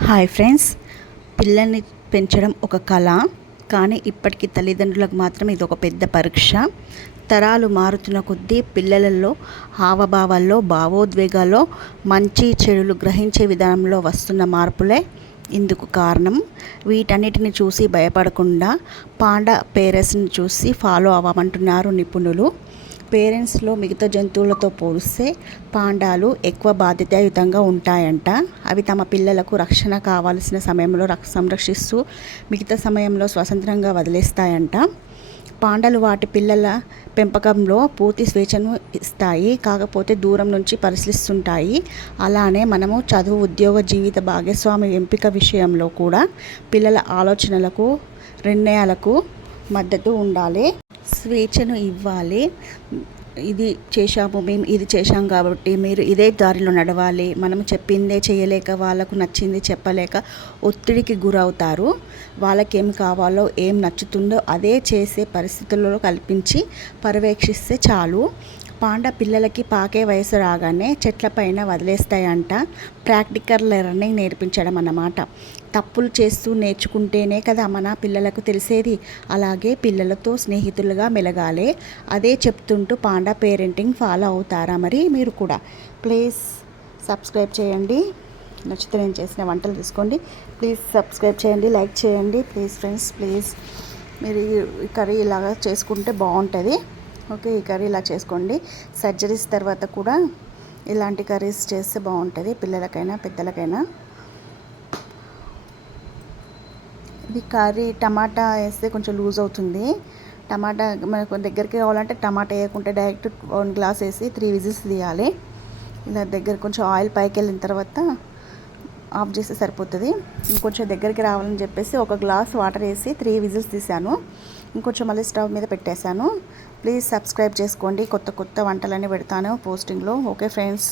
Hi friends. పిల్లల్ని పెంచడం ఒక కళ కానీ ఇప్పటికీ తల్లిదండ్రులకు మాత్రం ఇది ఒక పెద్ద పరీక్ష. తరాలు మారుతున్న కొద్దీ పిల్లలలో హావభావాల్లో భావోద్వేగాల్లో మంచి చెడులు గ్రహించే విధానంలో వస్తున్న మార్పులే ఇందుకు కారణం. వీటన్నిటిని చూసి భయపడకుండా పాండా పేరెంట్స్ని చూసి ఫాలో అవ్వమంటున్నారు నిపుణులు. పేరెంట్స్లో మిగతా జంతువులతో పోలిస్తే పాండాలు ఎక్కువ బాధ్యతాయుతంగా ఉంటాయంట. అవి తమ పిల్లలకు రక్షణ కావాల్సిన సమయంలో రక్ష సంరక్షిస్తూ మిగతా సమయంలో స్వతంత్రంగా వదిలేస్తాయంట. పాండాలు వాటి పిల్లల పెంపకంలో పూర్తి స్వేచ్ఛను ఇస్తాయి కాకపోతే దూరం నుంచి పరిశీలిస్తుంటాయి. అలానే మనము చదువు ఉద్యోగ జీవిత భాగస్వామి ఎంపిక విషయంలో కూడా పిల్లల ఆలోచనలకు నిర్ణయాలకు మద్దతు ఉండాలి. స్వేచ్ఛను ఇవ్వాలి. ఇది చేశాము మేము ఇది చేశాం కాబట్టి మీరు ఇదే దారిలో నడవాలి. మనం చెప్పిందే చేయలేక వాళ్ళకు నచ్చింది చెప్పలేక ఒత్తిడికి గురవుతారు. వాళ్ళకేం కావాలో ఏం నచ్చుతుందో అదే చేసే పరిస్థితుల్లో కల్పించి పర్యవేక్షిస్తే చాలు. పాండ పిల్లలకి పాకే వయసు రాగానే చెట్లపైన వదిలేస్తాయంట. ప్రాక్టికల్ లెర్నింగ్ నేర్పించడం అన్నమాట. తప్పులు చేస్తూ నేర్చుకుంటేనే కదా మన పిల్లలకు తెలిసేది. అలాగే పిల్లలతో స్నేహితులుగా మెలగాలి. అదే చెప్తుంటూ పాండా పేరెంటింగ్ ఫాలో అవుతారా మరి మీరు కూడా? ప్లీజ్ సబ్స్క్రైబ్ చేయండి. నచ్చితే నేను చేసిన వంటలు తీసుకోండి. ప్లీజ్ సబ్స్క్రైబ్ చేయండి లైక్ చేయండి. Please friends please. మీరు ఈ కర్రీ ఇలాగా చేసుకుంటే బాగుంటుంది. ఓకే ఈ కర్రీ ఇలా చేసుకోండి. సర్జరీస్ తర్వాత కూడా ఇలాంటి కర్రీస్ చేస్తే బాగుంటుంది పిల్లలకైనా పెద్దలకైనా. ఇది కర్రీ టమాటా వేస్తే కొంచెం లూజ్ అవుతుంది. టమాటా మనకు దగ్గరికి కావాలంటే టమాటా వేయకుంటే డైరెక్ట్ వన్ గ్లాస్ వేసి త్రీ విజిల్స్ తీయాలి. ఇలా దగ్గర కొంచెం ఆయిల్ పైకి వెళ్ళిన తర్వాత ఆఫ్ చేస్తే సరిపోతుంది. ఇంకొంచెం దగ్గరికి రావాలని చెప్పేసి ఒక గ్లాస్ వాటర్ వేసి త్రీ విజిల్స్ తీసాను. ఇంకొంచెం మళ్ళీ స్టవ్ మీద పెట్టేశాను. ప్లీజ్ సబ్స్క్రైబ్ చేసుకోండి. కొత్త కొత్త వంటలన్నీ పెడతాను పోస్టింగ్లో. Okay friends.